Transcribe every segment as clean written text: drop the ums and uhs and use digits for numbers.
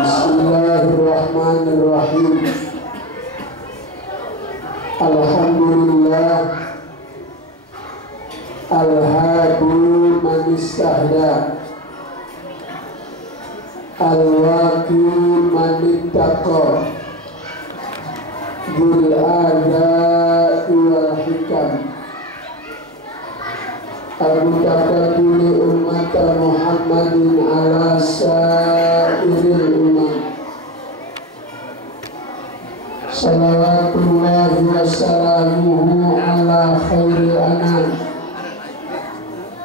Bismillahirrahmanirrahim. Alhamdulillah Al-Hadu man istahda Al-Waqi man ittaqa Bil adai wal hikam Al-Mutaqaddimi ummat Muhammadin ala sairil ummah. Salawatullahi wa salamuhu ala khairil anam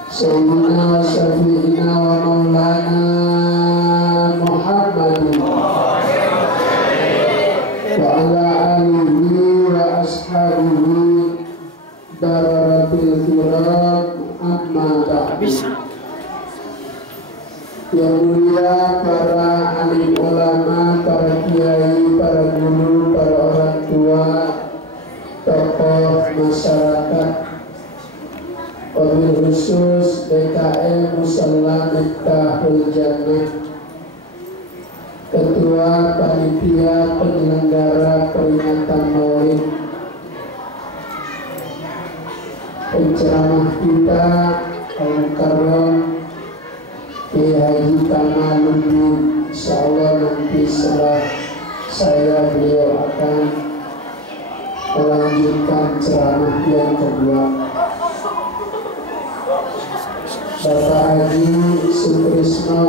Sayyidina wa syafi'ina wa maulana Muhammadin wa ala alihi wa ashabihi bararatil kiram amma ba'du. Yang mulia para alim ulama, para kiai, para guru, para orang tua, tokoh masyarakat, wabil khusus DKM Musalla Miftahul Jannah, ketua panitia penyelenggara peringatan Maulid, penceramah kita Al-Mukarram Kiai Haji Kamaluddin. Insyaallah nanti setelah saya beliau akan melanjutkan ceramah yang kedua. Bapak Haji Sutrisno,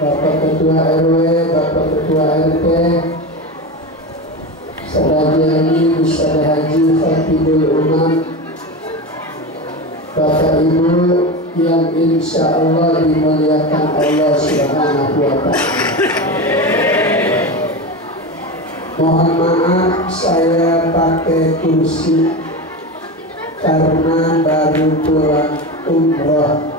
Bapak Ketua RW, Bapak Ketua RT, Saudara Haji Ustaz Haji Fatidul Umam, Bapak Ibu yang insya Allah dimuliakan Allah Subhanahu wa Ta'ala. Mohon maaf saya pakai kursi karena baru pulang umroh,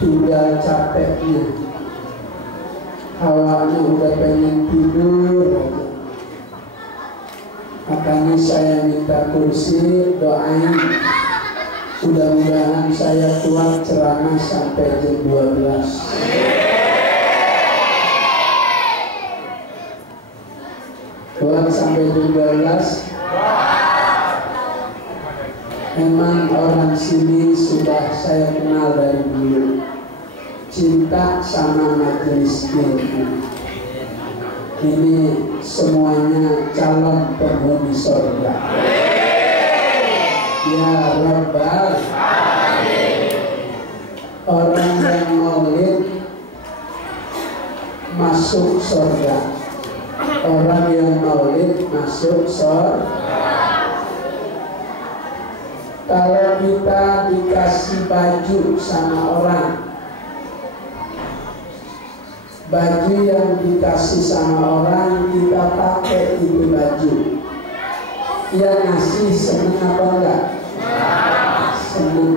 tidak capeknya, hawanya udah pengen tidur. Makanya saya minta kursi, doain mudah-mudahan saya kuat ceramah sampai jam 12. Kuat sampai jam 12. Memang orang sini sudah saya kenal dari dulu, cinta sama majelis ilmu. Ini semuanya calon penghuni surga. Ya Rabbal Alamin. Orang yang maulid masuk surga. Orang yang maulid masuk surga. Kalau kita dikasih baju sama orang, baju yang dikasih sama orang kita pakai itu baju, yang ngasih seneng apa enggak? Seneng.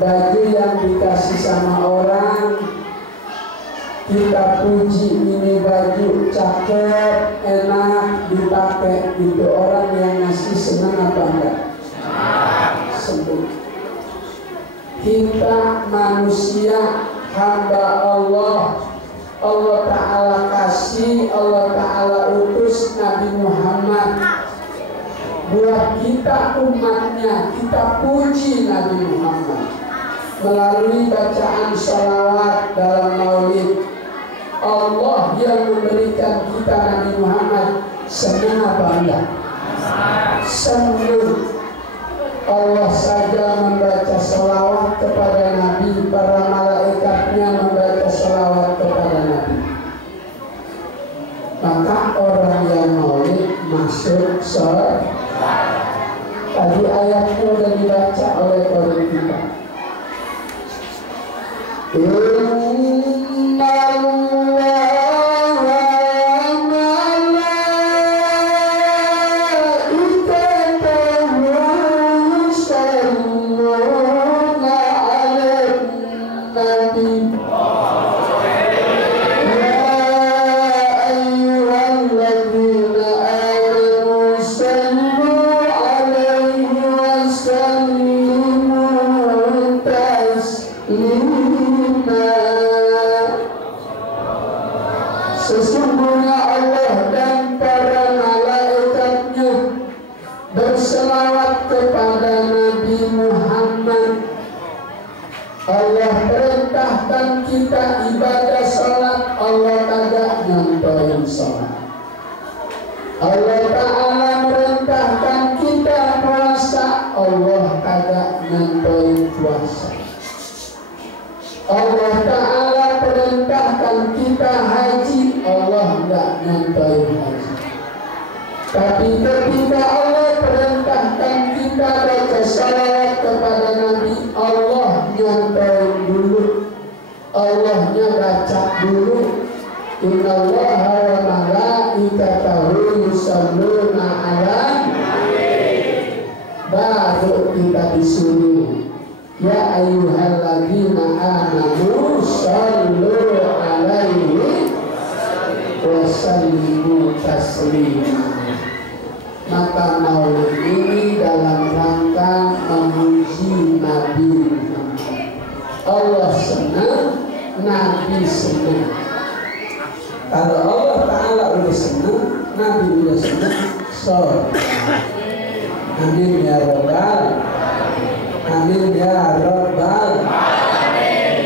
Baju yang dikasih sama orang kita puji, ini baju cakep, enak dipakai, itu orang yang ngasih seneng apa enggak? Seneng. Kita manusia hamba Allah, Allah Ta'ala kasih, Allah Ta'ala utus Nabi Muhammad buat kita umatnya. Kita puji Nabi Muhammad melalui bacaan sholawat dalam maulid. Allah yang memberikan kita Nabi Muhammad, senang apa enggak? Senang. Allah saja membaca sholawat kepada Nabi, para malaikatnya membaca sholawat kepada Nabi. Maka orang yang maulid masuk surga. Tadi ayatnya sudah dibaca oleh orang kita. Sesungguhnya Allah dan para malaikatnya berselawat kepada Nabi Muhammad. Allah perintahkan kita ibadah salat, Allah kagak nyontohin salat. Allah Ta'ala merintahkan kita puasa, Allah kagak nyontohin puasa. Allah Ta'ala perintahkan kita haji, Allah enggak nyontohin haji. Tapi ketika Allah perintahkan kita baca salawat kepada Nabi, Allah nyontohin dulu, Allahnya baca dulu. Innallaha wa malaikatahu yusholluna 'alan nabi. Baru kita disuruh, ya ayyuhalladzina amanu shollu 'alaihi wa sallimu taslima. Maka maulid ini dalam rangka memuji Nabi Muhammad. Allah senang, Nabi senang. Kalau Allah Ta'ala udah senang, Nabi udah senang, so amin ya Rabbal, amin ya Rabbal,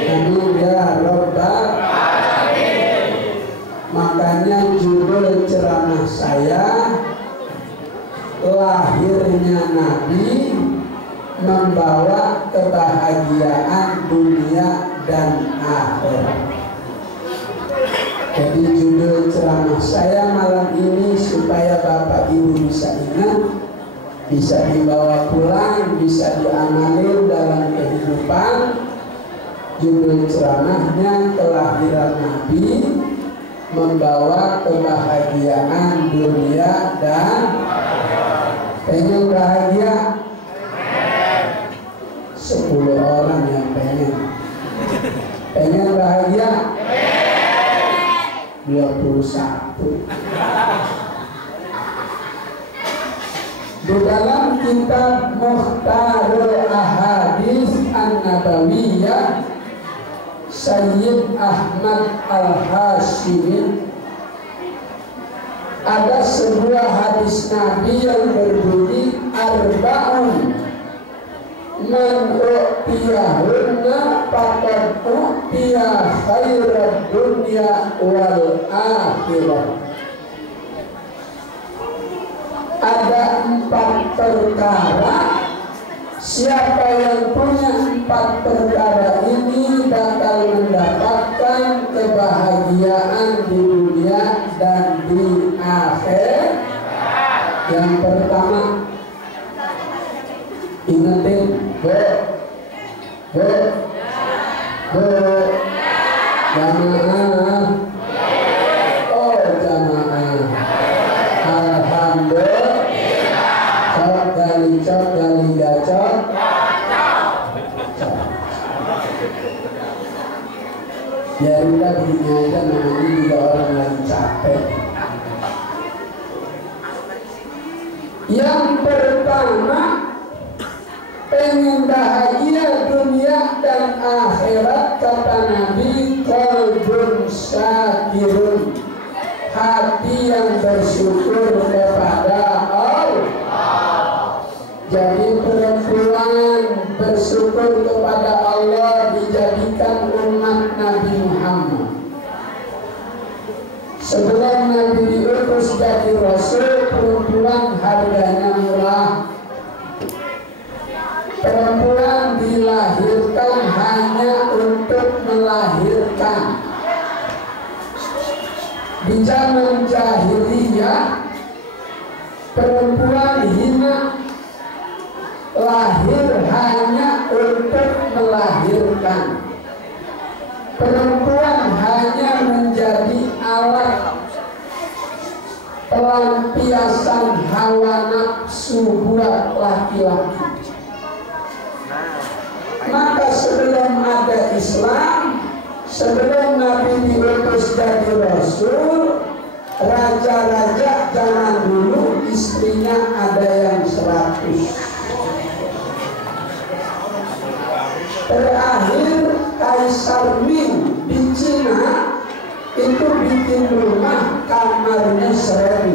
amin ya Rabbal. Makanya judul ceramah saya, lahirnya Nabi membawa kebahagiaan dunia dan akhirat. Jadi judul ceramah saya malam ini supaya Bapak Ibu bisa ingat, bisa dibawa pulang, bisa diamalin dalam kehidupan. Judul ceramahnya kelahiran Nabi membawa kebahagiaan dunia dan pengen bahagia 10 orang yang pengen bahagia 21. Di dalam kitab Mukhtarul Ahadits An-Nabawiyah Sayyid Ahmad Al-Hashimi ada sebuah hadis Nabi yang berbunyi arba'un man u'tiyahunna faqad u'tiya khairad dunya wal akhirah. Ada 4 perkara, siapa yang punya 4 perkara ini bakal mendapatkan kebahagiaan di dunia dan di akhirat. Yang pertama, ingetin, jamaah, oh jamaah, alhamdulillah, cok gali gacok, ya udah begini aja, namanya juga orang lagi capek. Yang pertama, pengen bahagia dunia dan akhirat, kata Nabi, qalbun syakirun, hati yang bersyukur kepada Allah. Jadi perempuan bersyukur kepada Allah dijadikan umat Nabi Muhammad. Sebelum Nabi diutus jadi Rasul, perempuan harganya murah. Perempuan dilahirkan hanya untuk melahirkan. Di zaman jahiliyah, perempuan hina, lahir hanya untuk melahirkan. Perempuan hanya menjadi alat pelampiasan hawa nafsu buat laki-laki. Maka sebelum ada Islam, sebelum Nabi diutus jadi Rasul, raja-raja zaman dulu istrinya ada yang 100. Terakhir bikin rumah kamarnya 1000.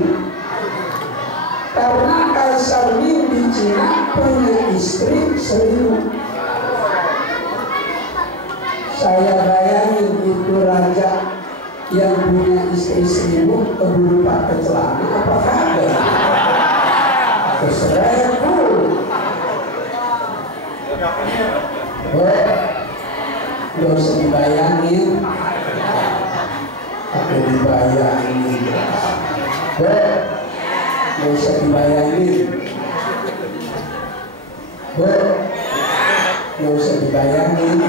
Karena Kaisar Ming di Cina punya istri 1000. Saya bayangin itu raja yang punya istri 1000 keburu pakai celana apa kagak? Ke 1000. Gak usah dibayangin. Apa dibayangin? Gak usah dibayangin. Gak usah dibayangin.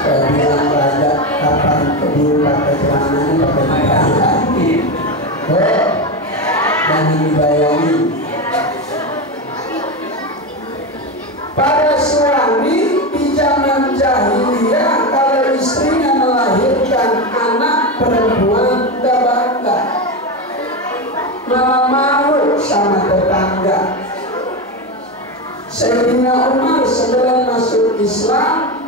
Saya bilang raja kapan keburu pakai celananya pakai dibayangin. Jangan dibayangin. Pada suami di zaman jahiliyah kalau istrinya melahirkan anak perempuan gak bangga, malah malu sama tetangga. Sayyidina Umar sebelum masuk Islam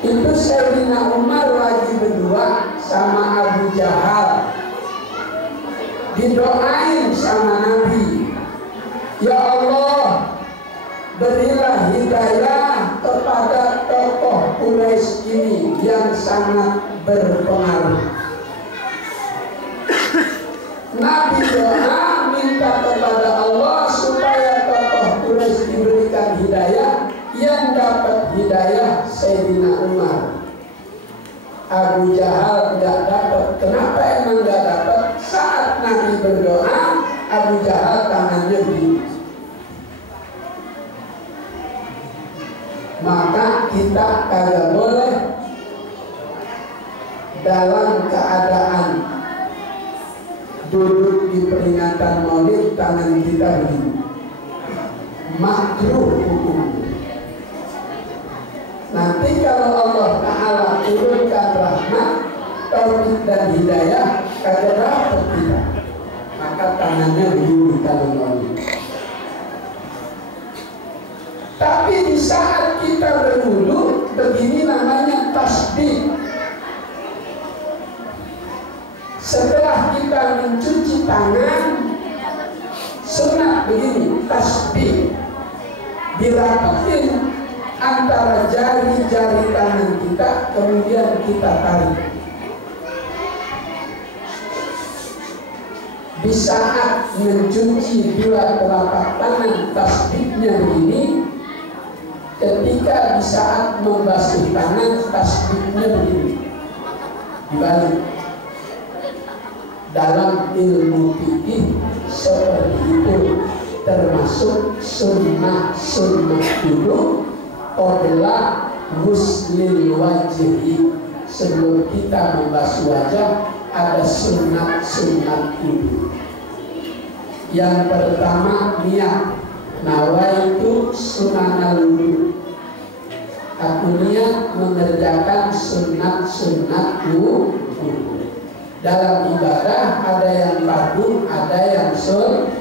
itu Sayyidina Umar lagi berdua sama Abu Jahal, didoain sama Nabi, ya Allah berilah hidayah kepada tokoh Quraisy ini yang sangat berpengaruh. Nabi doa minta kepada Allah supaya tokoh Quraisy diberikan hidayah. Yang dapat hidayah Sayyidina Umar. Abu Jahal tidak dapat. Kenapa emang tidak dapat? Saat Nabi berdoa, Abu Jahal tangannya begini. Maka kita kagak boleh dalam keadaan duduk di peringatan Maulid tangan kita begini. Makruh hukumnya. Nanti kalau Allah Ta'ala turunkan rahmat, taufik dan hidayah, kagak dapat kita. Maka tangannya begini kalau Maulid. Tapi di saat kita berwudu, begini namanya tasbih. Setelah kita mencuci tangan, sunat begini, tasbih. Dirapetin antara jari-jari tangan kita, kemudian kita tarik. Di saat mencuci dua telapak tangan, tasbihnya begini. Ketika di saat membasuh tangan, tasbihnya begini. Dibalik. Dalam ilmu fikih seperti itu termasuk sunnah-sunnah dulu. Adalah ghuslil wajhi, sebelum kita membasuh wajah ada sunat-sunat dulu. Yang pertama niat, nawaitu sunanal wudu. Aku niat mengerjakan sunat-sunat wudu. Dalam ibadah ada yang fardu, ada yang sunnah.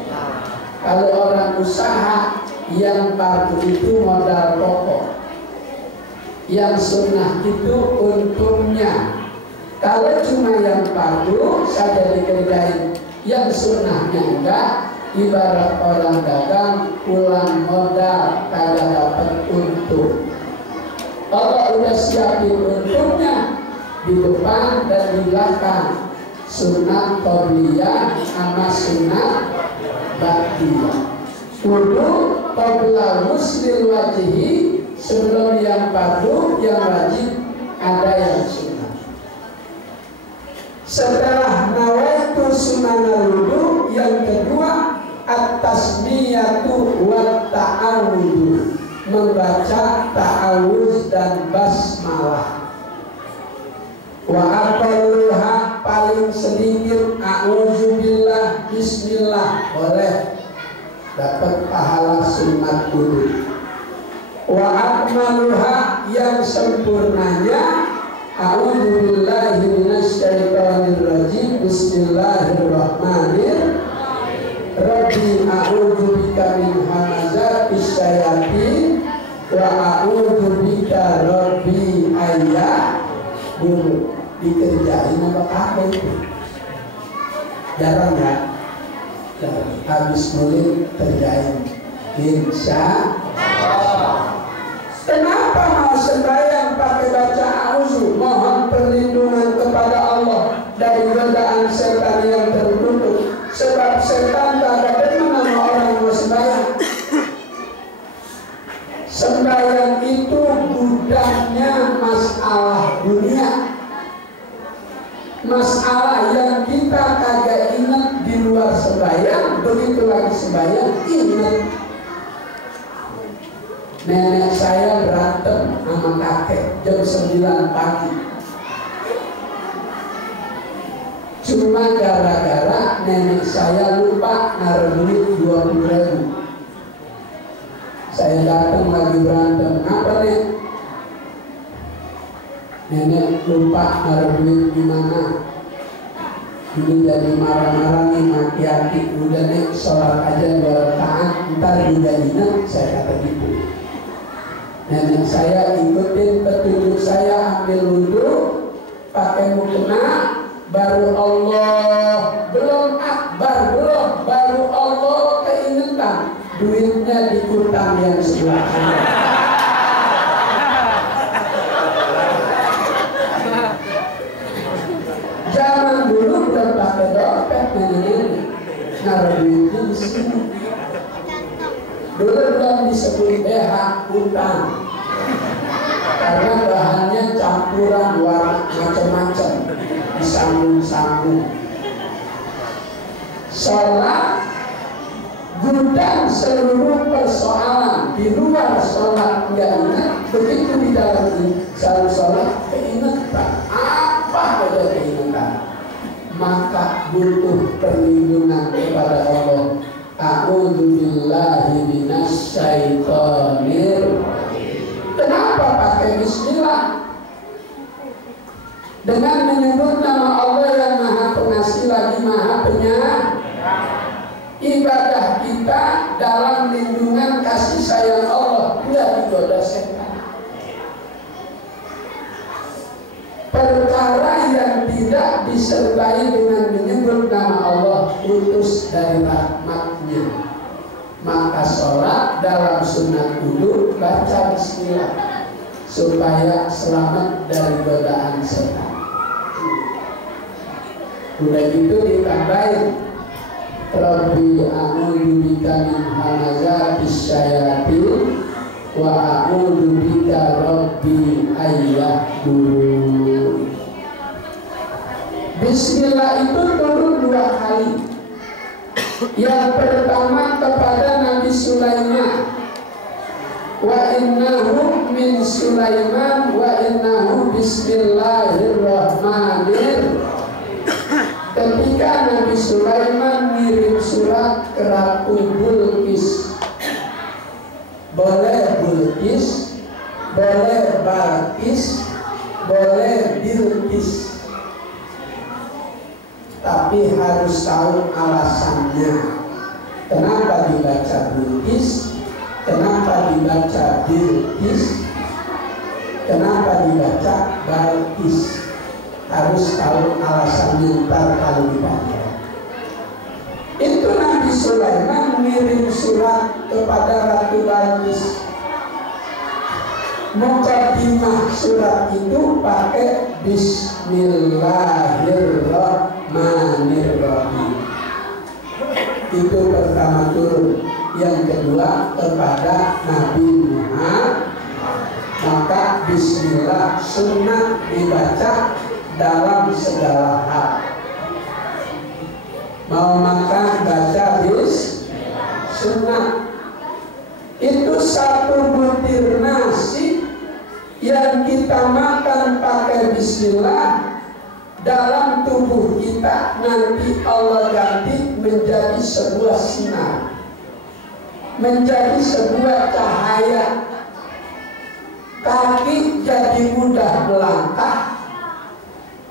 Kalau orang usaha, yang fardu itu modal pokok, yang sunnah itu untungnya. Kalau cuma yang fardu saja dikerjain, yang sunnahnya enggak, ibarat orang dagang pulang modal kagak dapat untung. Allah udah siapin untungnya di depan dan di belakang, sunat qabliyah sama sunat ba'diyah. Wudu qabla ghuslil wajhi, sebelum yang fardu, yang wajib, ada yang sunnah. Setelah nawaitu sunanal wudu, yang kedua at-tasmiyatu wa ta'awudhu, membaca ta'awuz dan basmalah. Wa aqalluha, paling sedikit a'udzubillah, bismillah, boleh, dapat pahala sunat wudu. Wa akmaluha, yang sempurnanya a'udzubillahi minasyaitonirrajim, bismillahirrahmanirrahim, rabbi a'udzubika min hamazatis syayatin wa a'udzubika dikerjain apa kagak itu? Jarang ya? Habis mulai kerjain. Insya Allah. Kenapa mau sembahyang pakai baca auzu, mohon perlindungan kepada Allah dari godaan setan yang terkutuk? Sebab setan tak ada demen sama orang mau sembahyang. Sembahyang itu gudangnya masalah dunia, masalah yang kita kagak ingat di luar sembahyang, begitu lagi sembahyang ingat. Nenek saya berantem sama kakek jam 9 pagi. Cuma gara-gara nenek saya lupa naruh duit 20.000. Saya datang lagi berantem. Apa nih? Nenek lupa naruh duit di mana? Ini jadi marah-marah nih, maki-maki. Udah nih, sholat aja 2 rakaat, ntar juga ingat. Saya kata gitu. Nenek saya ikutin petunjuk saya, ambil wudhu, pakai mukena, baru Allah, belum akbar, belum, baru Allah keingetan, duitnya di kutang yang sebelah kanan. Zaman dulu udah pakai dompet nenek, naruh duitnya di sini. Dulu belum disebut BH utang, karena bahannya campuran warna macam-macam, disambung-sambung. Sholat gudang seluruh persoalan, di luar sholat nggak ingat, begitu di dalam satu sholat keingetan, apa saja keingetan, maka butuh perlindungan kepada Allah. A'udzubillahi minasyaitonir. Kenapa pakai bismillah? Dengan menyebut nama Allah yang Maha Pengasih lagi Maha Penyayang. Ibadah kita dalam lindungan kasih sayang Allah, tidak digoda setan. Perkara yang tidak disertai dengan menyebut nama Allah putus dari rahmatnya. Maka sholat dalam sunat wudu baca bismillah supaya selamat dari godaan setan. Udah gitu ditambahin, Rabbi a'udzu bika min hamazatis syayatin wa a'udzu bika rabbi ayyahdurun. Bismillah itu turun 2 kali. Yang pertama kepada Nabi Sulaiman, wa innahu min Sulaiman wa innahu bismillahirrahmanirrahim. Ketika Nabi Sulaiman ngirim surat ke Ratu Bilqis, boleh Bilqis, boleh Balqis, boleh Bilqis, tapi harus tahu alasannya. Kenapa dibaca Bilqis, kenapa dibaca Bilqis, kenapa dibaca Balqis. Harus tahu alasannya ntar kalau dibaca. Itu Nabi Sulaiman mengirim surat kepada Ratu Balqis. Muqaddimah surat itu pakai Bismillahirrahmanirrahim. Itu pertama turun. Yang kedua kepada Nabi Muhammad. Maka Bismillah sunnah dibaca dalam segala hal. Mau makan baca bismillah, sunnah. Itu 1 butir nasi yang kita makan pakai bismillah, dalam tubuh kita nanti Allah ganti menjadi sebuah sinar, menjadi sebuah cahaya. Kaki jadi mudah melangkah,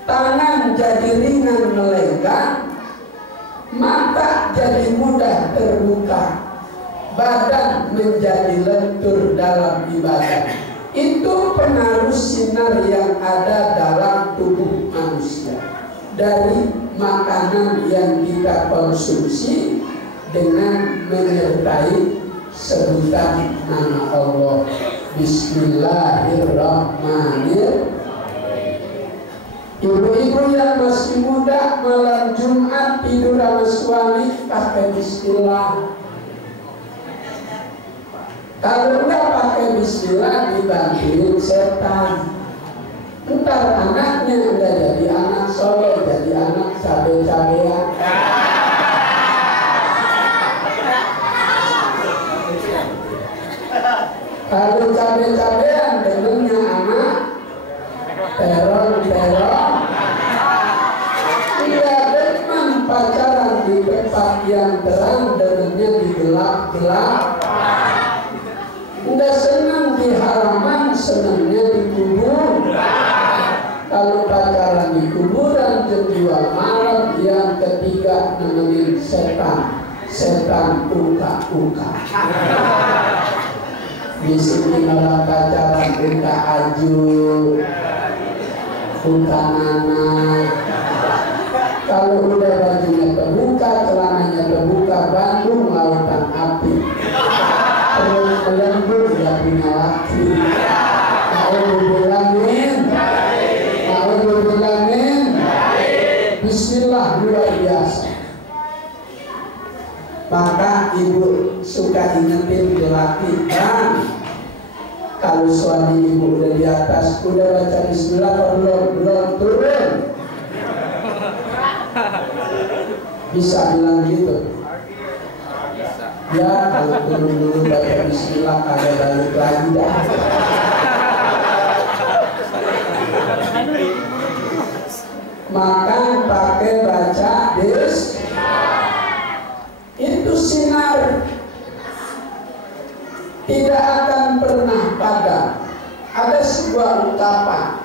tangan jadi ringan melenggang, mata jadi mudah terbuka, badan menjadi lentur dalam ibadah. Itu pengaruh sinar yang ada dalam tubuh manusia dari makanan yang kita konsumsi dengan menyertai sebutan nama Allah. Bismillahirrahmanirrahim. Ibu-ibu yang masih muda malam Jumat tidur sama suami pakai bismillah. Kalau nggak pakai bismillah dibantuin setan. Ntar anaknya udah jadi anak soleh, jadi anak cabe-cabean. Kalau cabe-cabean dengannya anak terong-terong. Tidak demen pacaran di tempat yang terang, dengannya di gelap-gelap. Udah senang di halaman, senangnya di kubur. Kalau pacaran di kuburan jual malam, yang ketiga nemenin setan. Setan uka-uka. Di sini malam pacaran uka aju, uka nana. Kalau udah bajunya terbuka, celananya terbuka, Bandung lautan api. Terus melembur gak punya laki. Mau dibilangin, mau dibilangin. Bismillah luar biasa. Maka ibu suka ingetin ke laki, kan kalau suami ibu udah di atas, udah baca bismillah belum turun. Bisa bilang gitu. Ya kalau turun dulu baca bismillah kagak balik lagi dah. Makan pakai baca bismillah. Itu sinar tidak akan pernah padam. Ada sebuah ungkapan,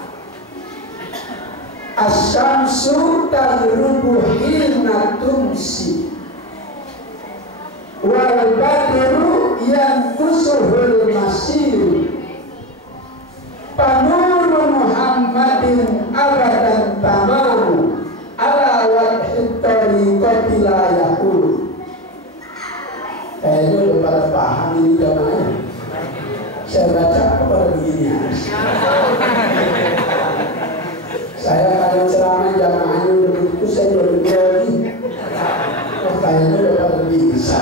Asy-syamsu taghrubu hina tumsi wal badru yanqusuhul masir. Panuru Muhammadin abadan tamamu ala wajhi tariqati la yaqul. Kayaknya udah pada paham ini jamaahnya. Saya baca kepada begini. Saya kalau ceramah jamaahnya udah begitu, saya udah grogi. Kayaknya udah pada bisa.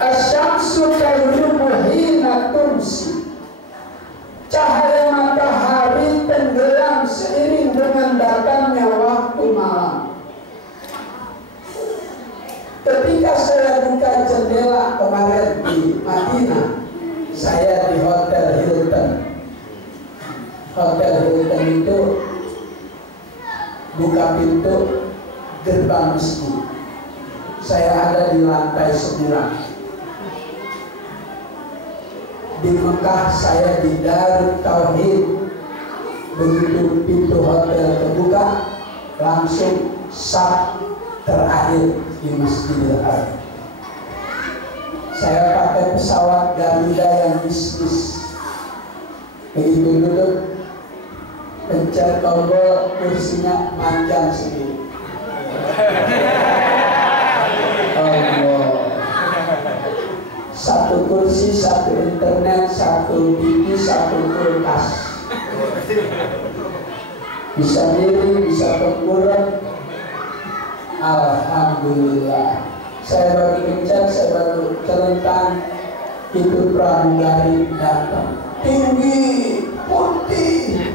Asy-syamsu taghrubu hina tumsi. Cahaya matahari tenggelam seiring dengan datangnya waktu malam. Ketika saya buka jendela kemarin di Madinah, saya di Hotel Hilton. Hotel Hilton itu buka pintu gerbang masjid. Saya ada di lantai 9. Di Mekah saya di Darut Tauhid. Begitu pintu hotel terbuka, langsung saf terakhir di Masjidil Haram. Saya pakai pesawat Garuda yang bisnis. Begitu duduk, pencet tombol, kursinya panjang sendiri. Allah. Satu kursi, satu internet, satu TV, satu kulkas. Bisa miring, bisa berkurang. Alhamdulillah. Saya baru pencet, saya baru terentang, itu pramugari datang. Tinggi, putih.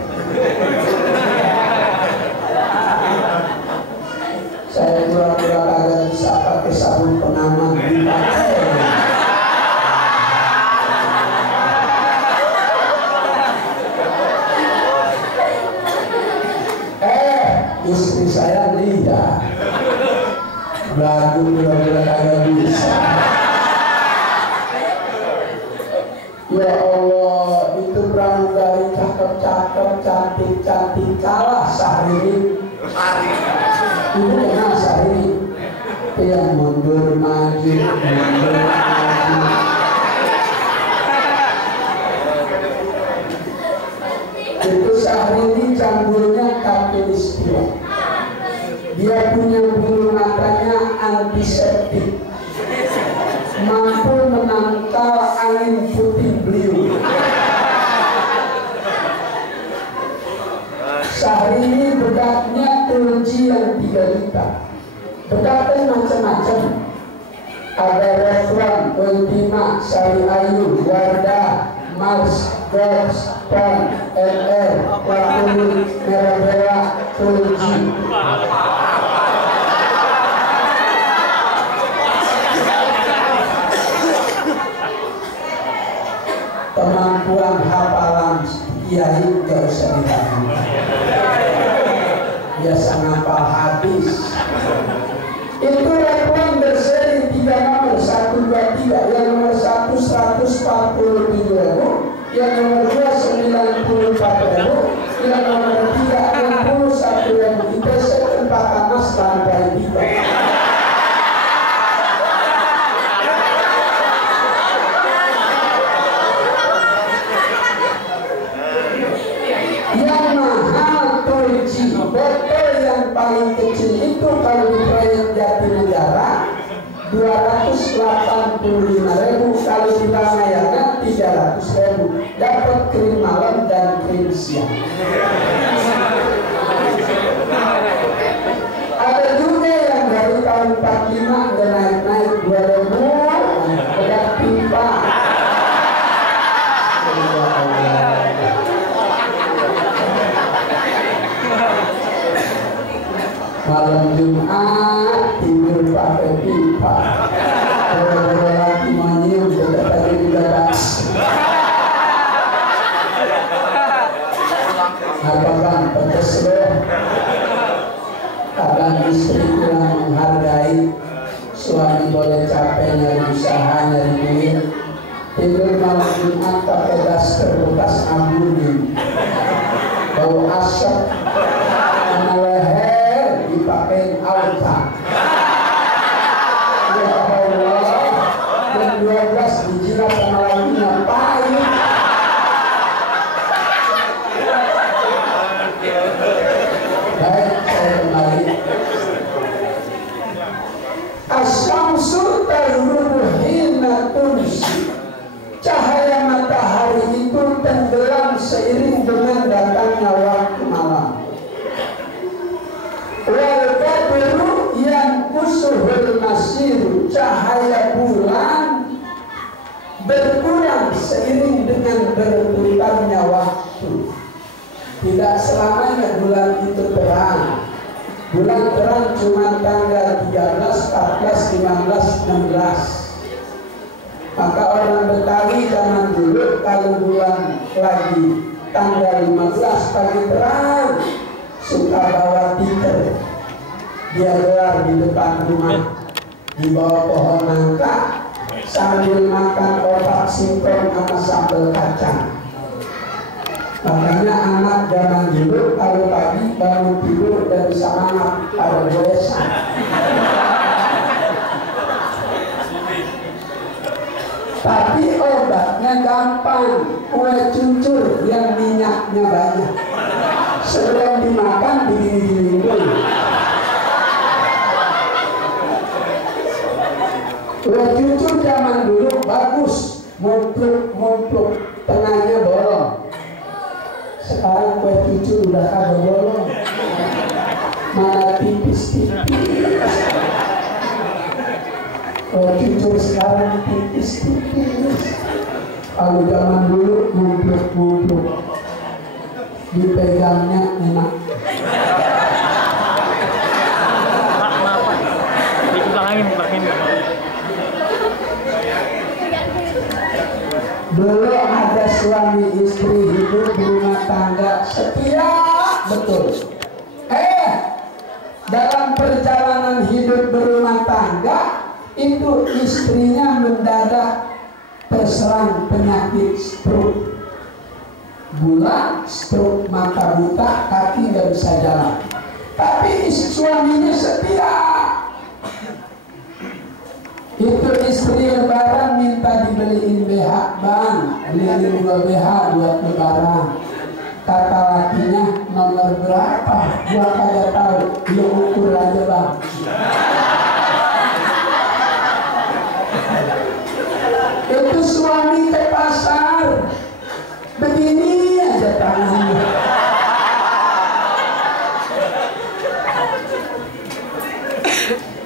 Saya pura-pura kagak bisa pakai sabun pengaman, dipakai. Istri saya lihat lagu pura-pura kagak bisa. Ya Allah, itu pramugari cakep-cakep, cantik-cantik, kalah Syahrini. Ibu kenal Syahrini? Yang mundur maju. Itu Syahrini canggulnya katulistiwa. Dia punya bulu matanya antiseptik, mampu menangkal angin putih beliau. Syahrini bedatnya turji yang 3 juta. Bedatnya macam-macam. Ada Refran, Ultima, Sari Ayu, Wardah, Mars, Gods, Pan, LR, Lakuni, Merah-Merah, Turji. Kemampuan hafalan kiai gak usah ditanya. Biasa ngapal hadis. Itu Refran berseri 3 nomor 123. Yang nomor 1 147.000, yang nomor 2 94.000, yang nomor 3 61.000. Itu setempat panas lantai 3. Botol yang paling kecil itu kalau di proyek Jatinegara 285.000, kalau di Ramayana 300.000. Dapat krim malam dan krim siang. Ada juga yang dari tahun 45 udah naik 2.000 berat pipa. Malam Jumat tidur pakai pipa. Kalau lagi manyum tidak tadi dibahas. Apa bang pedes loh? Kadang istri kurang menghargai, suami boleh capek nyari usaha nyari duit. Tidur malam Jumat pakai daster bekas ambuni, bau asap, leher dipakai auta. Ya Allah, dan 12 dijilat sama lagi ngapain? Baik, saya kembali. Asyamsu taghrubu hina tumsi. Cahaya matahari itu tenggelam seiring dengan datangnya waktu malam. Wal badru yang kusuhul masiru. Cahaya bulan berkurang seiring dengan berputarnya waktu. Tidak selamanya bulan itu terang. Bulan terang cuma tanggal 13, 14, 15, 16. Maka orang Betawi zaman dulu kalau bulan lagi tanggal 15 pagi terang, suka bawa tikar. Dia gelar di depan rumah, di bawah pohon nangka, sambil makan opak singkong sama sambal kacang. Makanya anak zaman dulu kalau pagi bangun tidur dan bisa mangap pada goesan. Tapi obatnya gampang, kue cucur yang minyaknya banyak. Sebelum dimakan digini-gini dulu. Kue cucur zaman dulu bagus, mumpluk-mumpluk, tengahnya bolong. Sekarang kue cucur udah kagak bolong, malah tipis-tipis. Kue cucur sekarang tipis-tipis. Kalau zaman dulu mumpluk-mumpluk, dipegangnya enak. Dulu ada suami istri hidup di rumah tangga setia betul. Dalam perjalanan hidup berumah tangga itu istrinya mendadak terserang penyakit stroke. Bulan, stroke, mata buta, kaki nggak bisa jalan. Tapi suaminya setia. beliin BH bang, beliin 2 BH buat lebaran. Kata lakinya, nomor berapa? Gua kagak tahu, lu ukur aja bang. Itu suami ke pasar, begini aja tangannya.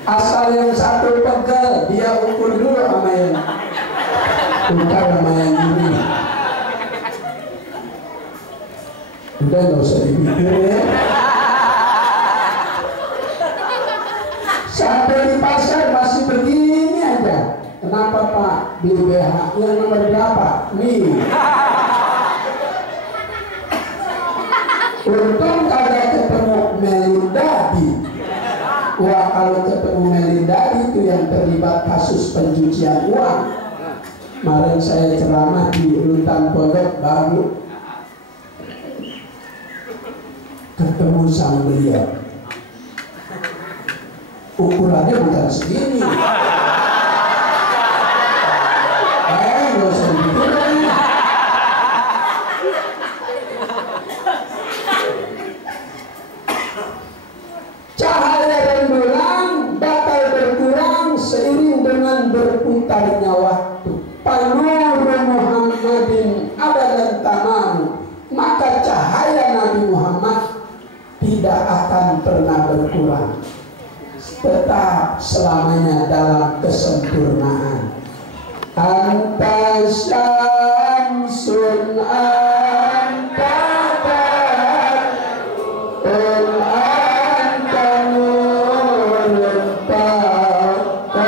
Asal yang satu pegel, dia ukur dulu sama yang tukar sama yang ini. Udah gak usah dipikir ya. Sampai di pasar masih begini aja. Kenapa Pak? Beli BH yang nomor berapa? Nih. Untung kagak ketemu Melindadi. Wah, kalau ketemu Melindadi itu yang terlibat kasus pencucian uang. Kemarin saya ceramah di Rutan Pondok Baru. Ketemu sama beliau. Ukurannya bukan segini. Gak usah dipikirin. Cahaya rembulan bakal berkurang seiring dengan berputarnya waktu. Panuru Muhammadin abadan tamamu. Maka cahaya Nabi Muhammad tidak akan pernah berkurang, tetap selamanya dalam kesempurnaan. Anta syamsun anta badrun anta nurun tanuri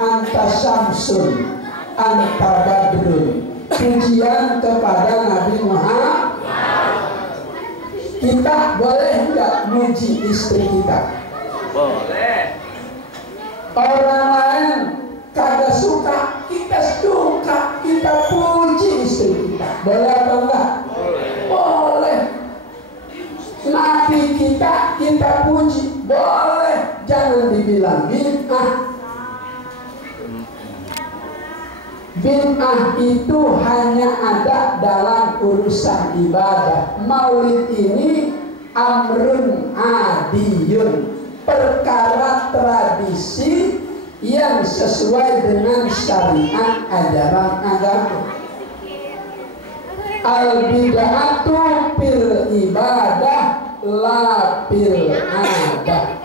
anta syamsun anta badrun, pujian kepada Nabi Muhammad. Kita boleh nggak muji istri kita? Boleh. Orang lain kagak suka, kita suka, kita puji istri kita. Boleh apa enggak? Boleh. Nabi kita puji, boleh. Jangan dibilang bid'ah. Bid'ah itu hanya ada dalam urusan ibadah. Maulid ini amrun adiyun, perkara tradisi yang sesuai dengan syariat ajaran agama. Al-bid'atu fil ibadah la fil adah.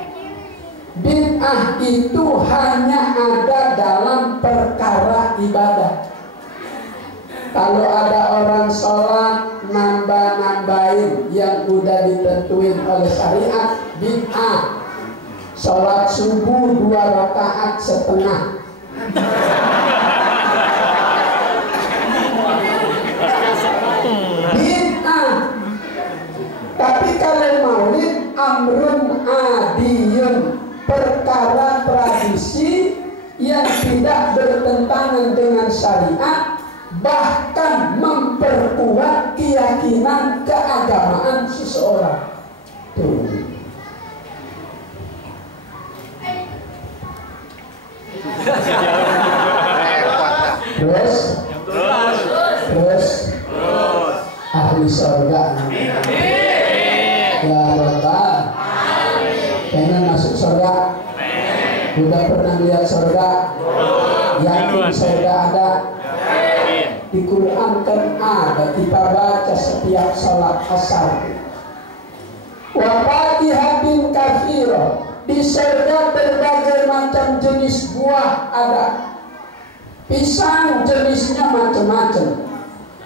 Bid'ah itu hanya ada dalam perkara ibadah. Kalau ada orang sholat nambah-nambahin yang udah ditentuin oleh syariat, bid'ah. Sholat subuh 2 rakaat setengah. Bid'ah. Tapi kalau maulid amrun adiyun, perkara tradisi yang tidak bertentangan dengan syariat, bahkan memperkuat keyakinan keagamaan seseorang. Tuh. Terus ahli surga. Ya Rabbal. Pengen masuk surga? Udah pernah lihat surga? Yakin surga ada? Di Quran kan ada, kita baca setiap salat asar. Wa fakihatin katsira, Di surga berbagai macam jenis buah ada. Pisang jenisnya macam-macam.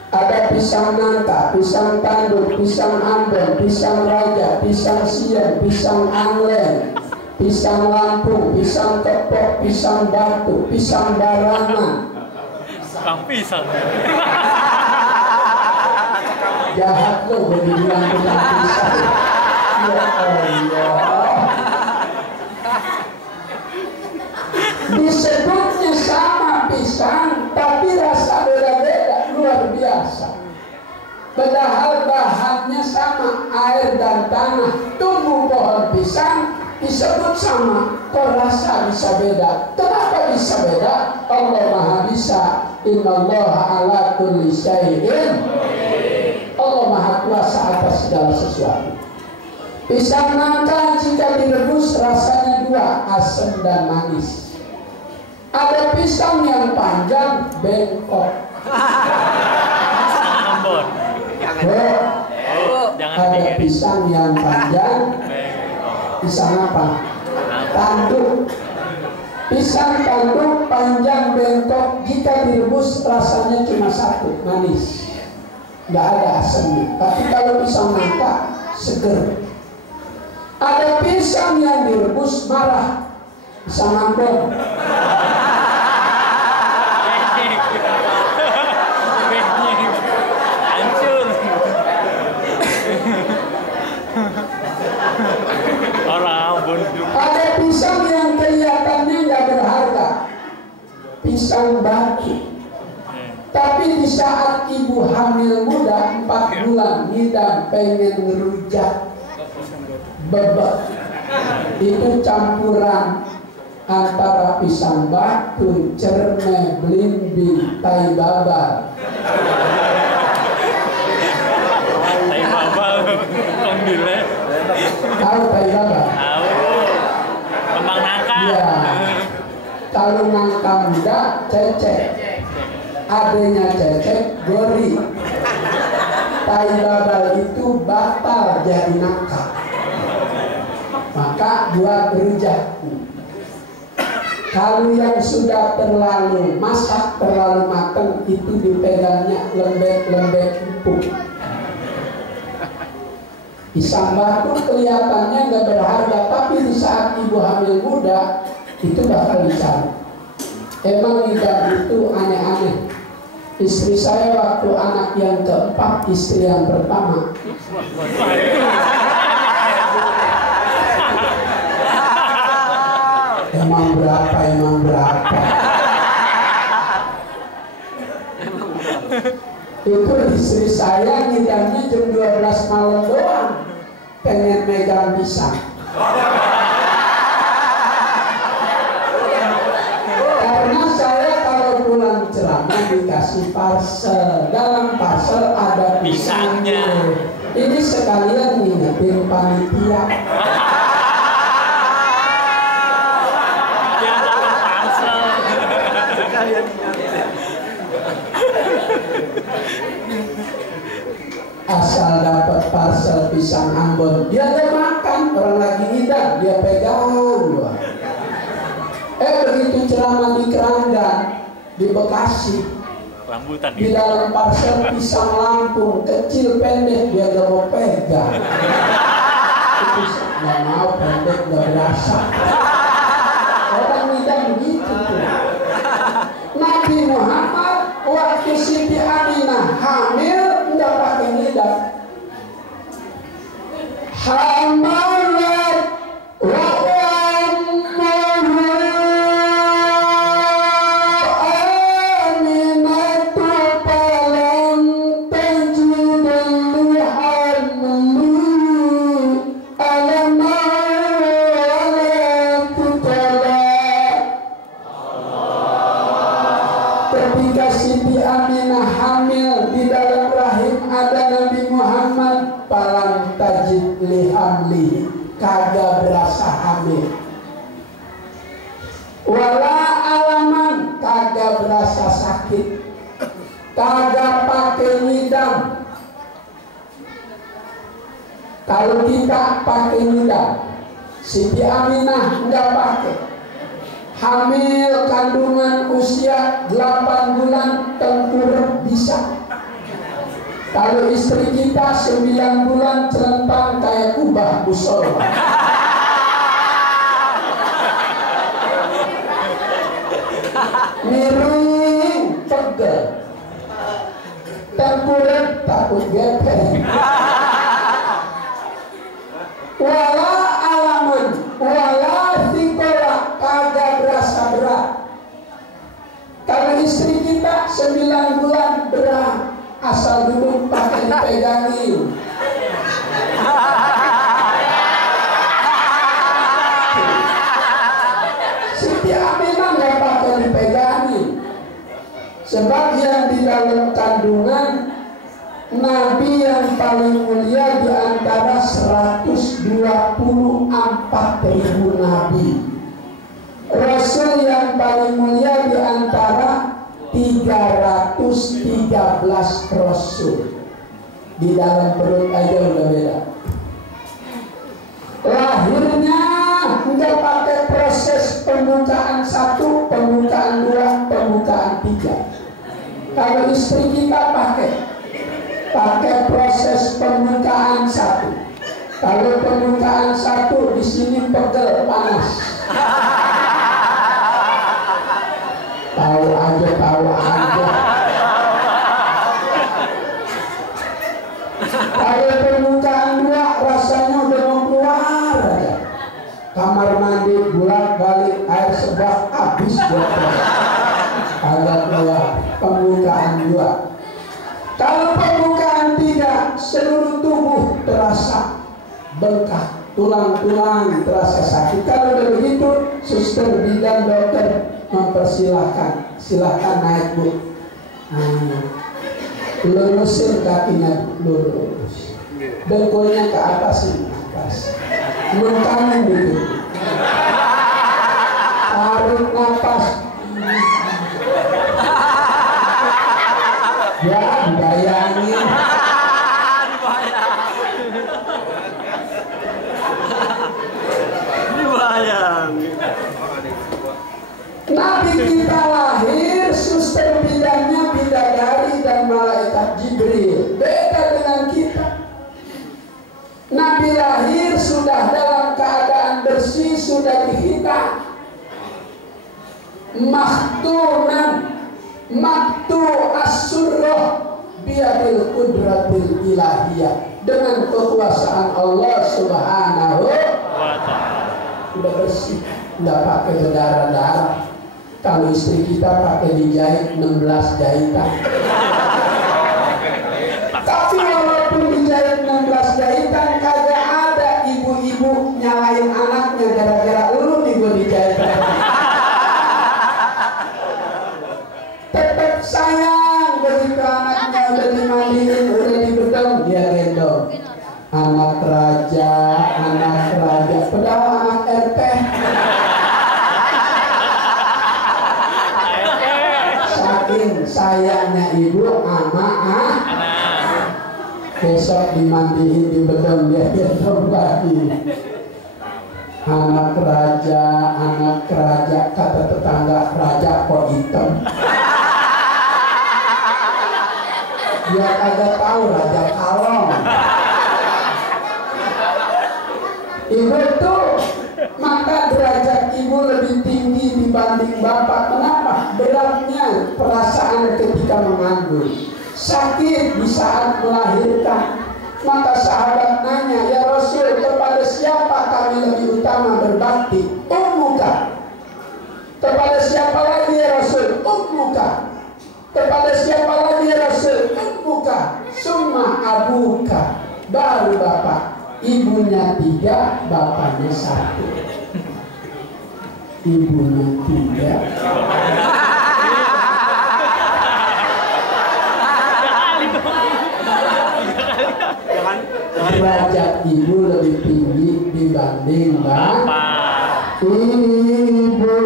Ada pisang nangka, pisang tanduk, pisang ambon, pisang raja, pisang siam, pisang anglen, pisang lampung, pisang kepok, pisang batu, pisang barangan. Pisang. Jahat lo dibilang pisang. Ya Allah. Disebutnya sama pisang, tapi rasa beda-beda, luar biasa. Padahal bahannya sama, air dan tanah. Tumbuh pohon pisang disebut sama, kok rasa bisa beda? Kenapa bisa beda? Allah Maha Bisa. Innallaha ala kulli syai'in. Allah Maha Kuasa atas segala sesuatu. Pisang nangka jika direbus rasanya dua, asam dan manis. Ada pisang yang panjang, bengkok. Ada pisang yang panjang, pisang apa? Tanduk. Pisang tanduk panjang bengkok jika direbus rasanya cuma satu, manis. Nggak ada asamnya. Tapi kalau pisang nangka seger. Ada pisang yang direbus marah, pisang ambon. Ada pisang yang kelihatannya nggak berharga, pisang batu. Tapi di saat ibu hamil muda 4 bulan ngidam pengen ngerujak bebek, itu campuran antara pisang batu, cerme, belimbing, tai babal. Tai babal, kondile. Tahu tai babal? Tahu. Kembang nangka. Iya. Kalau nangka muda cecek, adanya cecek gori. Tai babal itu batal jadi nangka. Maka buat rujak. Kalau yang sudah terlalu masak, terlalu matang, itu dipegangnya lembek-lembek empuk. Pisang batu kelihatannya nggak berharga, tapi di saat ibu hamil muda itu bakal dicari. Emang lidah itu aneh-aneh. Istri saya waktu anak yang keempat, istri yang pertama. Emang berapa? Itu istri saya ngidamnya jam 12 malam doang, pengen megang pisang. Karena saya kalau pulang ceramah dikasih parcel, dalam parcel ada pisangnya. Ini sekalian ngingetin panitia. Asal dapat parcel pisang Ambon, dia gak makan, orang lagi ngidam, dia pegang. Begitu ceramah di Keranggan, di Bekasi, rambutan di dalam parcel pisang Lampung, kecil pendek, dia gak mau pegang. Itu gak mau, pendek, gak berasa. Orang ngidam begitu tuh. Nabi Muhammad waktu Siti Aminah hamil nggak pakai ngidam. Hamalat wa Aminatu falam tajid lihamli alama ketika Siti Aminah hamil di dalam rahim ada Nabi Muhammad, palang tajid lihamli, kagak berasa hamil. Wala alaman, kagak berasa sakit, kagak pakai ngidam. Kalau kita pakai ngidam, Siti Aminah nggak pakai. Hamil kandungan usia 8 bulan tengkurap bisa. Kalau istri kita 9 bulan celentang kayak kubah musola. Miring, pegel. Tengkurap takut gepeng. Wala alaman, wala sikola, kagak berasa berat. Kalau istri kita 9 bulan berat, asal duduk pakai dipegangin. Siti Aminah nggak pakai dipegangin. Sebab yang di dalam kandungan Nabi yang paling mulia di antara 124.000 Nabi, Rasul yang paling mulia di antara 313 Rasul. Di dalam perut aja udah beda. Lahirnya nggak pakai proses pembukaan 1, pembukaan 2, pembukaan 3. Kalau istri kita pakai proses pembukaan 1. Kalau pembukaan 1 di sini pegel panas. Tahu aja. Kalau pembukaan 2 rasanya udah mau keluar aja. Kamar mandi bolak-balik air sebak habis buat agak keluar. Pembukaan 2. Kalau pembukaan 3, seluruh tubuh terasa bengkak, tulang-tulang terasa sakit. Kalau udah begitu, suster, bidan, dokter mempersilahkan, silahkan naik bu. Lurusin kakinya, lurus. Dengkulnya ke atas, mengkanan begitu. Tarik nafas. Ya, dibayangin. Nabi kita lahir, suster bidannya bidadari dan malaikat Jibril. Beda dengan kita. Nabi lahir sudah dalam keadaan bersih, sudah dihitam. Maktunan, maktu as-surrah biadil kudratil ilahiyah, dengan kekuasaan Allah subhanahu wa ta'ala. Sudah bersih, nggak pakai berdarah-darah. Kalau istri kita pakai dijahit 16 jahitan. Tapi walaupun dijahit 16 jahitan, kagak ada ibu-ibu nyalain anaknya gara-gara lu nih gue dijahit. Tetap sayang begitu anaknya udah dimandiin, udah dibedong, dia gendong. Anak raja, padahal anak RT. Saking sayangnya ibu ama besok dimandiin, dibedong, dia gendong lagi. Anak raja, kata tetangga, raja kok hitam. Dia kagak tahu raja kalong. Ibu tuh, maka derajat ibu lebih tinggi dibanding bapak. Kenapa? Beratnya perasaan ketika mengandung, sakit di saat melahirkan. Maka sahabat nanya, ya Rasul, kepada siapa kami lebih utama berbakti? Ummuka. Kepada siapa lagi ya Rasul? Ummuka. Kepada siapa lagi ya Rasul? Ummuka. Summa abuka. Baru bapak. Ibunya 3, bapaknya 1. Ibunya 3. Derajat ibu lebih tinggi dibanding bapak. Ibu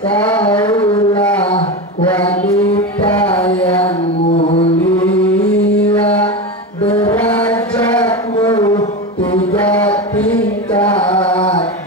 kaulah wanita yang mulia, derajatmu 3 tingkat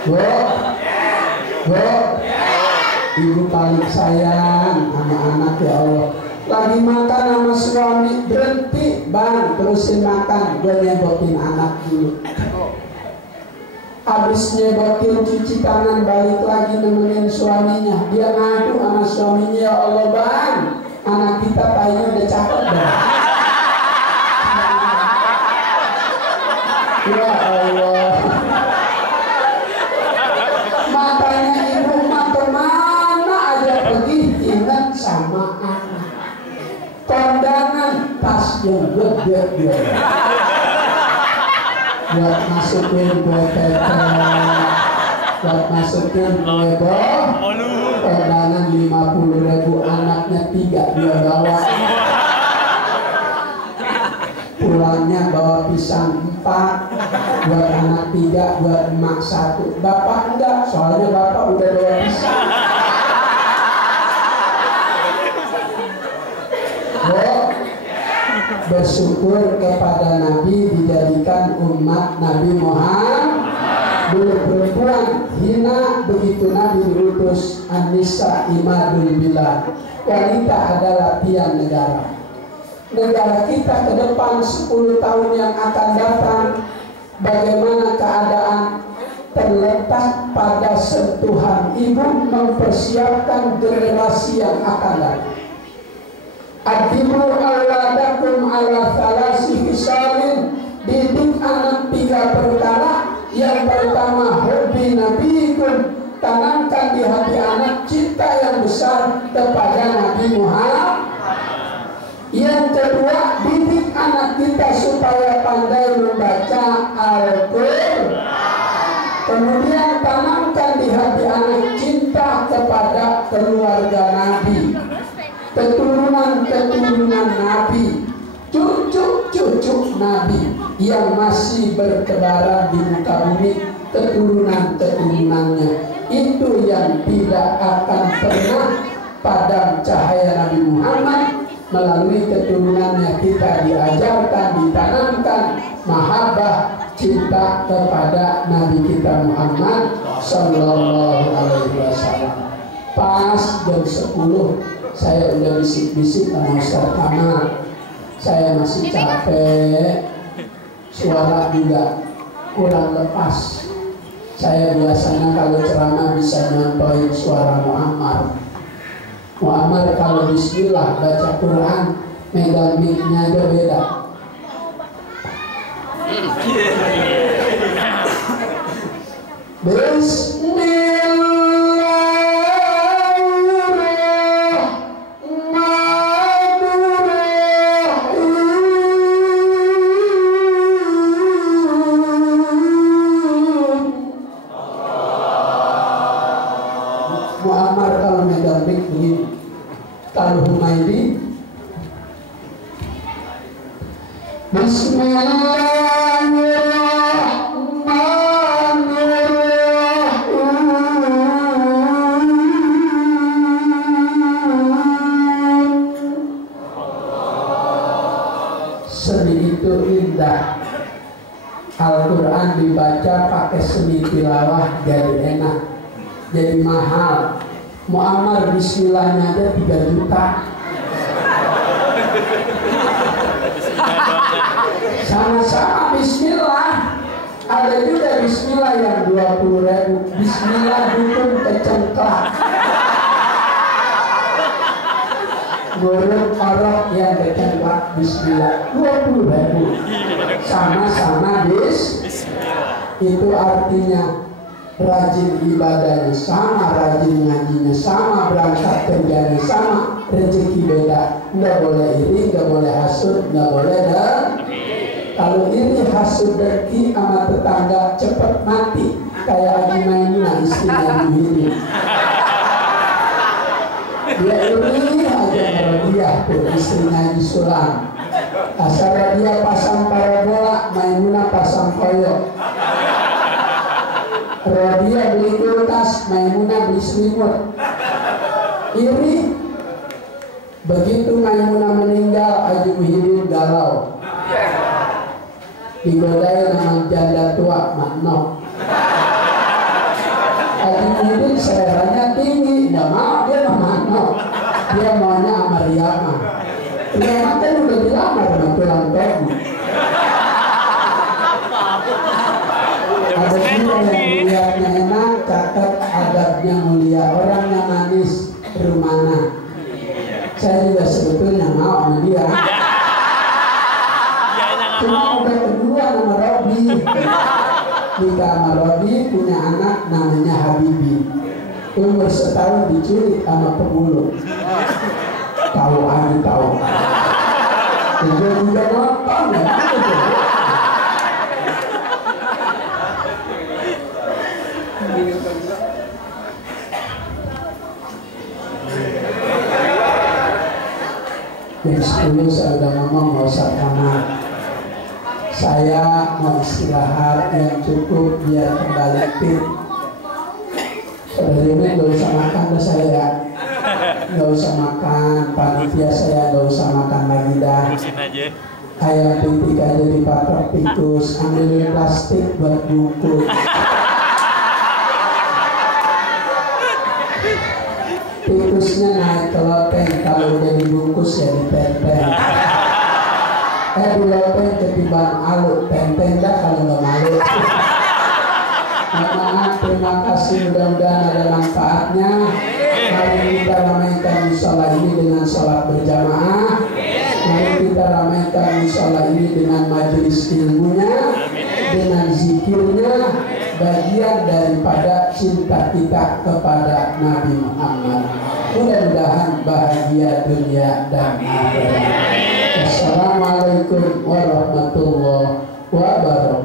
Bu, ibu paling sayang sama anak ya Allah. Lagi makan sama suami, berhenti bang, terusin makan. Gue nyebotin anak dulu. Habis nyebotin cuci tangan, balik lagi nemenin suaminya. Dia ngadu sama suaminya, ya Allah bang, anak kita tayanya udah cakep bang. Ya Allah. Makanya ibu mah kemana aja pergi ingat sama anak. Kondangan tasnya gede dia. Buat masukin kue tetel, buat masukin kue boh. Kondangan 50.000, anaknya 3 dia bawa. Pulangnya bawa pisang 4, buat anak 3, buat emak 1. Bapak enggak, soalnya bapak udah bawa pisang. Bersyukur kepada Nabi dijadikan umat Nabi Muhammad. Dulu perempuan hina, begitu Nabi diutus. An-Nisa imadul bilad, wanita adalah tiang negara. Negara kita ke depan 10 tahun yang akan datang, bagaimana keadaan terletak pada sentuhan ibu mempersiapkan generasi yang akan datang. Adibu awladakum ala thalasi hisalin, didik anak 3 perkara. Yang pertama, hobi nabiikum, tanamkan di hati anak cinta yang besar kepada Nabi Muhammad. Yang kedua, didik anak kita supaya pandai membaca Al-Quran. Kemudian tanamkan di hati anak cinta kepada keluarga Nabi, keturunan Nabi, cucu Nabi yang masih bertebaran di muka bumi, keturunannya itu yang tidak akan pernah padam cahaya Nabi Muhammad. Melalui keturunannya kita diajarkan, ditanamkan mahabbah, cinta kepada Nabi kita Muhammad Sallallahu Alaihi Wasallam. Pas jam 10 saya udah bisik-bisik sama Ustaz Kamal, saya masih capek, suara juga kurang lepas. Saya biasanya kalau ceramah bisa nyontohin suara Muammar. Muammar kalau bismillah baca Quran, megang mic-nya aja beda. Muammar kalau megang mic begini. Kalau Humaydi seni itu indah. Al-Quran dibaca pakai seni tilawah jadi enak, jadi mahal. Muammar bismillahnya aja 3 juta. Sama-sama bismillah. Ada juga bismillah yang 20.000. Bismillah dukun kecengklak. Burung orok yang kecengklak bismillah 20.000. Sama-sama bismillah. Itu artinya rajin ibadahnya sama, rajin ngajinya sama, berangkat kerjanya sama, rezeki beda. Nggak boleh iri, nggak boleh hasud, nggak boleh dan kalau iri hasud dengki sama tetangga cepet mati. Kayak Haji Maimunah istrinya ini. Dia iri aja Rodiah tuh istrinya Haji Sulam. Asal dia pasang parabola, Maimunah pasang koyok. Rodiah beli kulkas, Maimunah beli selimut. Iri. Begitu Maimunah meninggal, Haji Muhyiddin galau. Digodain sama janda tua, Makno. Dia maunya sama Riyama. Riyama kan udah dilamar sama tulang togu. Ada juga yang lihatnya enak, cakep, adabnya mulia, orangnya manis, rumana. Saya juga sebetulnya mau sama dia. Cuma udah kedua sama Robi. Nikah sama Robi, punya anak namanya Habibi. Umur setahun diculik sama pemulung. Tahu aja tahu. Dia juga nonton ya. Jam 10 saya udah ngomong nggak usah kamar. Saya mau istirahat yang cukup biar kembali fit. Saudara ini nggak usah makan dah saya. Nggak usah makan. Panitia saya nggak usah makan lagi dah. Ayam pitik aja dipatok tikus. Ambil plastik buat bungkus. Tikusnya naik ke loteng, kalau udah dibungkus ya ditenteng. Di loteng ketimbang alut, tenteng dah kalau nggak malu. Maaf, terima kasih, mudah-mudahan ada manfaatnya. Mari kita ramaikan musola ini dengan sholat berjamaah. Mari kita ramaikan musola ini dengan majelis ilmunya, dengan zikirnya, bagian daripada cinta kita kepada Nabi Muhammad. Mudah-mudahan bahagia dunia dan akhirat. Assalamualaikum warahmatullahi wabarakatuh.